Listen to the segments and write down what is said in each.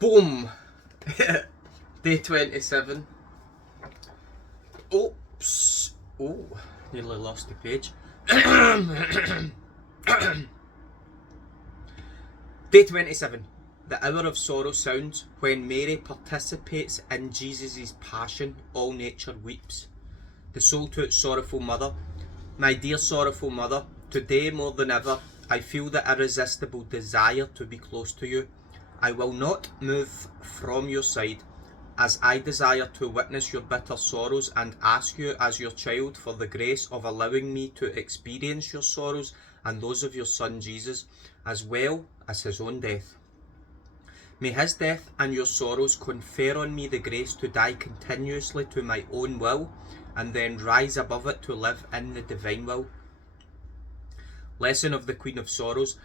Boom! Day 27. Oops. Oh, nearly lost the page. Day 27. The hour of sorrow sounds when Mary participates in Jesus' passion. All nature weeps. The soul to its sorrowful mother. My dear sorrowful mother, today more than ever, I feel the irresistible desire to be close to you. I will not move from your side, as I desire to witness your bitter sorrows and ask you as your child for the grace of allowing me to experience your sorrows and those of your Son Jesus, as well as his own death. May his death and your sorrows confer on me the grace to die continuously to my own will, and then rise above it to live in the divine will. Lesson of the Queen of Sorrows.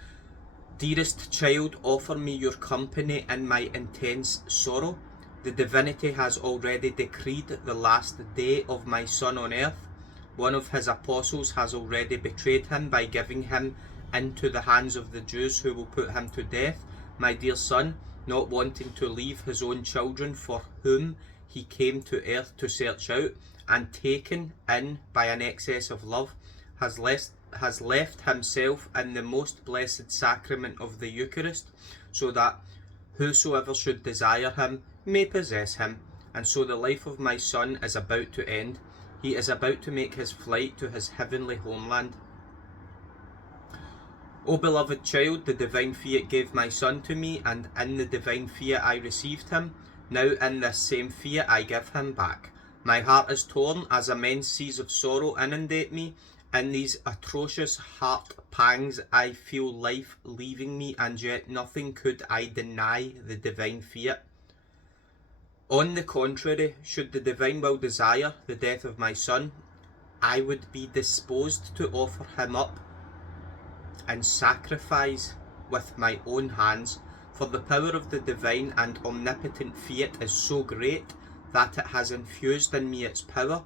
Dearest child, offer me your company in my intense sorrow. The divinity has already decreed the last day of my Son on earth. One of his apostles has already betrayed him by giving him into the hands of the Jews, who will put him to death. My dear Son, not wanting to leave his own children for whom he came to earth to search out, and taken in by an excess of love, has left himself in the most blessed sacrament of the Eucharist, so that whosoever should desire him may possess him. And so the life of my Son is about to end. He is about to make his flight to his heavenly homeland. O beloved child, the divine fiat gave my Son to me, and in the divine fiat I received him. Now in this same fiat I give him back. My heart is torn as immense seas of sorrow inundate me. In these atrocious heart pangs I feel life leaving me, and yet nothing could I deny the divine fiat. On the contrary, should the divine will desire the death of my Son, I would be disposed to offer him up and sacrifice with my own hands, for the power of the divine and omnipotent fiat is so great that it has infused in me its power,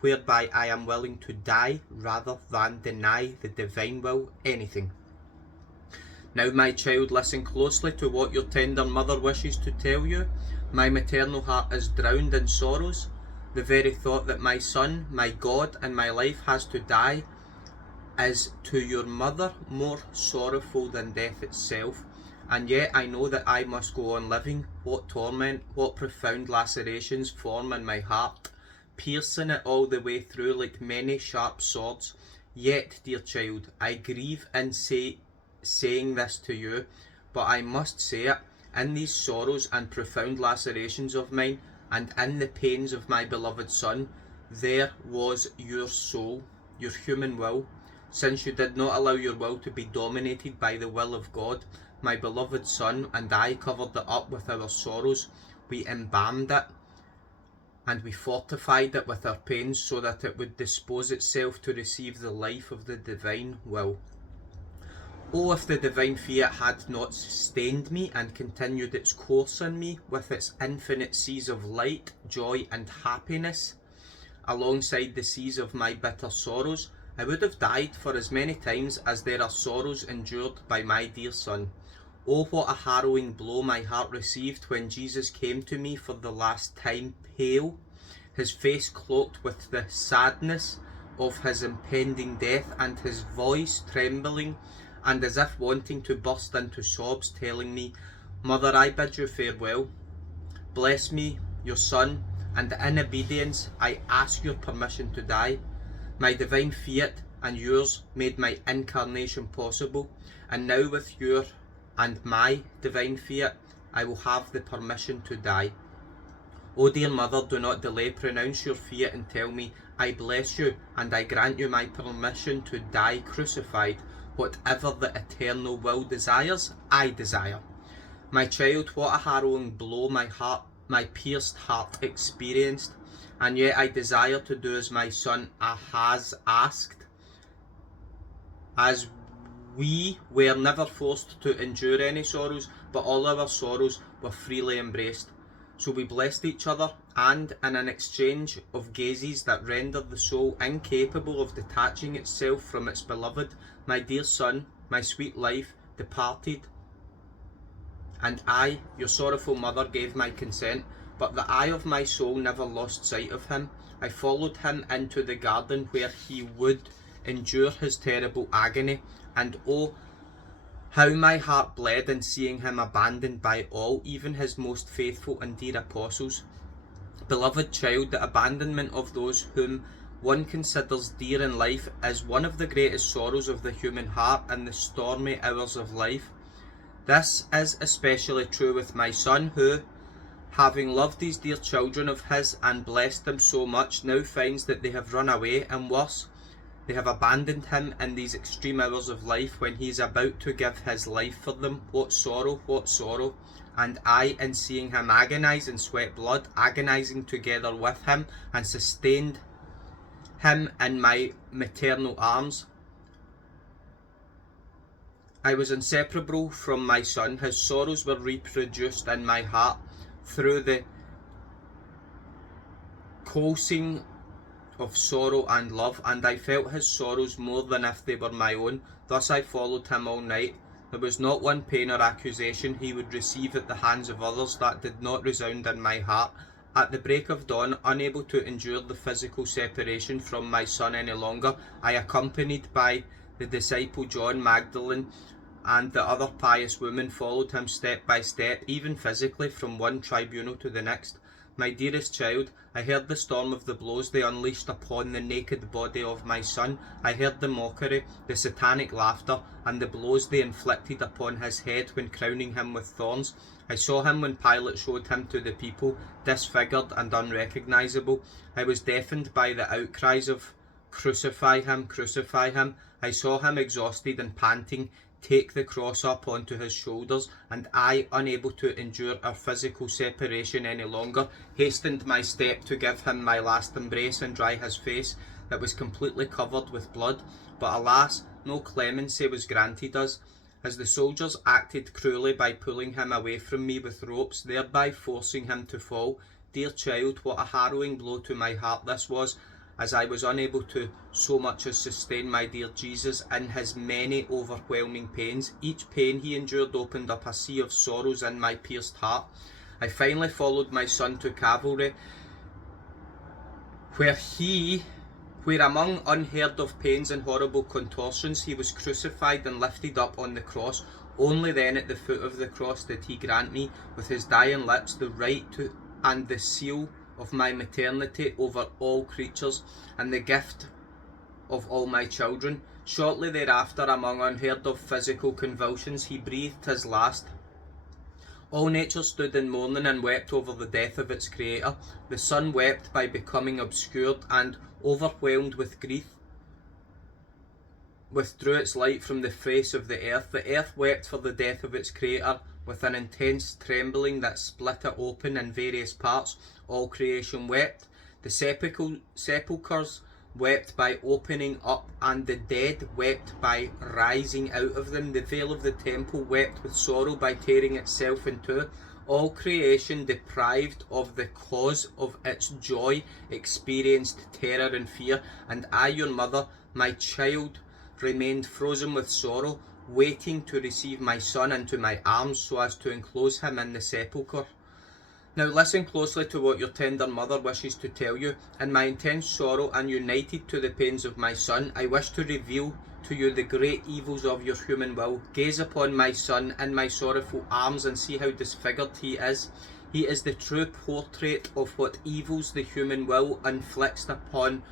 whereby I am willing to die rather than deny the divine will anything. Now, my child, listen closely to what your tender mother wishes to tell you. My maternal heart is drowned in sorrows. The very thought that my Son, my God, and my life has to die is to your mother more sorrowful than death itself. And yet I know that I must go on living. What torment, what profound lacerations form in my heart, piercing it all the way through like many sharp swords. Yet, dear child, I grieve in saying this to you, but I must say it. In these sorrows and profound lacerations of mine, and in the pains of my beloved Son, there was your soul, your human will. Since you did not allow your will to be dominated by the will of God, my beloved Son and I covered it up with our sorrows. We embalmed it, and we fortified it with our pains, so that it would dispose itself to receive the life of the divine will. Oh, if the divine fiat had not sustained me and continued its course in me with its infinite seas of light, joy, and happiness, alongside the seas of my bitter sorrows, I would have died for as many times as there are sorrows endured by my dear Son. Oh, what a harrowing blow my heart received when Jesus came to me for the last time, pale, his face cloaked with the sadness of his impending death, and his voice trembling, and as if wanting to burst into sobs, telling me, Mother, I bid you farewell. Bless me, your Son, and in obedience I ask your permission to die. My divine fiat and yours made my incarnation possible, and now with your and my divine fiat I will have the permission to die. O dear Mother, do not delay, pronounce your fiat and tell me, I bless you, and I grant you my permission to die crucified. Whatever the eternal will desires, I desire. My child, what a harrowing blow my pierced heart experienced, and yet I desire to do as my Son has asked. As we were never forced to endure any sorrows, but all our sorrows were freely embraced. So we blessed each other, and in an exchange of gazes that rendered the soul incapable of detaching itself from its beloved, my dear Son, my sweet life, departed And I, your sorrowful mother, gave my consent, but the eye of my soul never lost sight of him. I followed him into the garden where he would endure his terrible agony, and oh, how my heart bled in seeing him abandoned by all, even his most faithful and dear apostles. Beloved child, the abandonment of those whom one considers dear in life is one of the greatest sorrows of the human heart in the stormy hours of life. This is especially true with my son, who, having loved these dear children of his and blessed them so much, now finds that they have run away, and worse, they have abandoned him in these extreme hours of life when he is about to give his life for them. What sorrow, what sorrow. And I, in seeing him agonize and sweat blood, agonizing together with him, and sustained him in my maternal arms, I was inseparable from my son. His sorrows were reproduced in my heart through the coalescing of sorrow and love, and I felt his sorrows more than if they were my own. Thus I followed him all night. There was not one pain or accusation he would receive at the hands of others that did not resound in my heart. At the break of dawn, unable to endure the physical separation from my son any longer, I, accompanied by the disciple John Magdalene and the other pious women, followed him step by step, even physically, from one tribunal to the next. My dearest child, I heard the storm of the blows they unleashed upon the naked body of my son. I heard the mockery, the satanic laughter, and the blows they inflicted upon his head when crowning him with thorns. I saw him when Pilate showed him to the people, disfigured and unrecognisable. I was deafened by the outcries of "Crucify him, crucify him." I saw him exhausted and panting take the cross up onto his shoulders, and I, unable to endure our physical separation any longer, hastened my step to give him my last embrace and dry his face that was completely covered with blood. But alas, no clemency was granted us, as the soldiers acted cruelly by pulling him away from me with ropes, thereby forcing him to fall. Dear child, what a harrowing blow to my heart this was, as I was unable to so much as sustain my dear Jesus in his many overwhelming pains. Each pain he endured opened up a sea of sorrows in my pierced heart. I finally followed my son to Calvary, where among unheard of pains and horrible contortions, he was crucified and lifted up on the cross. Only then, at the foot of the cross, did he grant me, with his dying lips, the right to and the seal of my maternity over all creatures, and the gift of all my children. Shortly thereafter, among unheard of physical convulsions, he breathed his last. All nature stood in mourning and wept over the death of its creator. The sun wept by becoming obscured, and, overwhelmed with grief, withdrew its light from the face of the earth. The earth wept for the death of its creator with an intense trembling that split it open in various parts. All creation wept. The sepulchres wept by opening up, and the dead wept by rising out of them. The veil of the temple wept with sorrow by tearing itself in two. All creation, deprived of the cause of its joy, experienced terror and fear, and I, your mother, my child, remained frozen with sorrow, waiting to receive my son into my arms so as to enclose him in the sepulchre. Now listen closely to what your tender mother wishes to tell you. In my intense sorrow and united to the pains of my son, I wish to reveal to you the great evils of your human will. Gaze upon my son in my sorrowful arms and see how disfigured he is. He is the true portrait of what evils the human will inflicts upon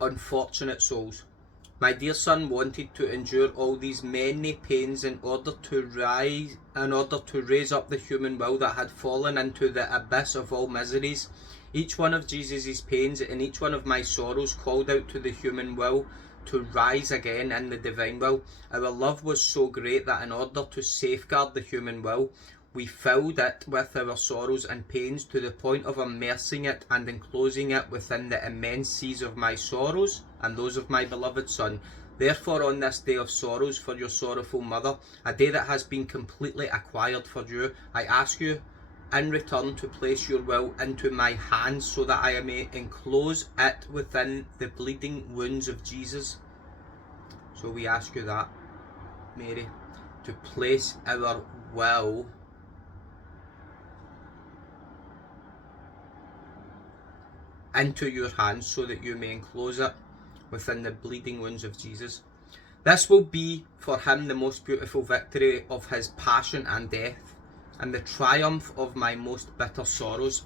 unfortunate souls. My dear son wanted to endure all these many pains in order to raise up the human will that had fallen into the abyss of all miseries. Each one of Jesus' pains and each one of my sorrows called out to the human will to rise again in the divine will. Our love was so great that in order to safeguard the human will, we filled it with our sorrows and pains to the point of immersing it and enclosing it within the immense seas of my sorrows and those of my beloved son. Therefore, on this day of sorrows for your sorrowful mother, a day that has been completely acquired for you, I ask you in return to place your will into my hands so that I may enclose it within the bleeding wounds of Jesus. So we ask you that, Mary, to place our will into your hands so that you may enclose it within the bleeding wounds of Jesus. This will be for him the most beautiful victory of his passion and death, and the triumph of my most bitter sorrows.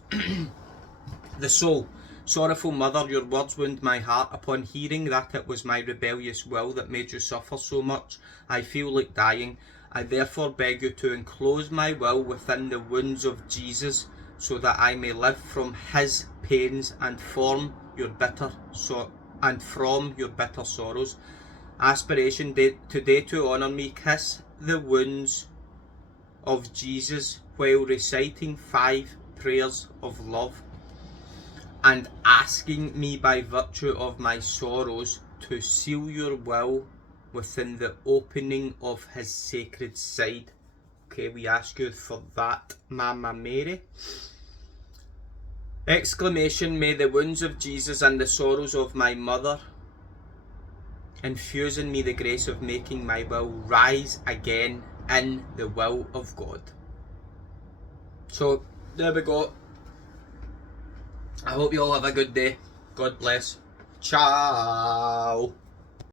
The soul, sorrowful mother, your words wound my heart. Upon hearing that it was my rebellious will that made you suffer so much, I feel like dying. I therefore beg you to enclose my will within the wounds of Jesus, so that I may live from his pains and from your bitter sorrows. Aspiration today to honour me, kiss the wounds of Jesus while reciting 5 prayers of love, and asking me by virtue of my sorrows to seal your will within the opening of his sacred side. Okay, we ask you for that, Mama Mary. Exclamation, may the wounds of Jesus and the sorrows of my mother infuse in me the grace of making my will rise again in the will of God. So, there we go. I hope you all have a good day. God bless. Ciao.